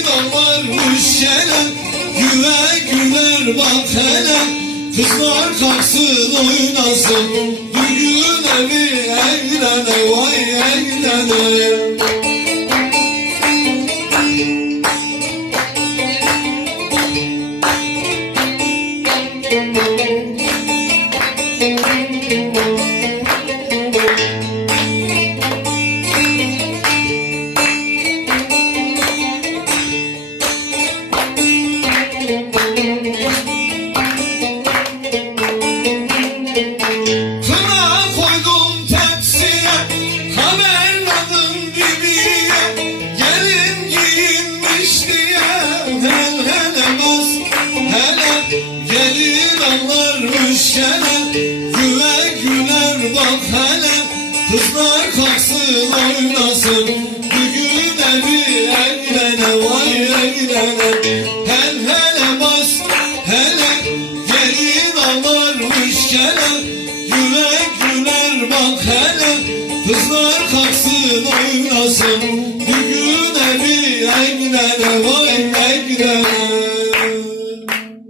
fidan varmış yere Güle güler bak hele Kızlar kalksın oynasın Düğün evi eğlene vay eğlene Thank you. Hel hele bas hele Gelin anlarmış gene Güve güler bak hele Kızlar kalksın oynasın Düğün evi eğlene vay eğlene Hel hele bas hele Gelin anlarmış gene Güler güler bak hele Kızlar kalksın oynasın Düğün evi eğlene vay eğlene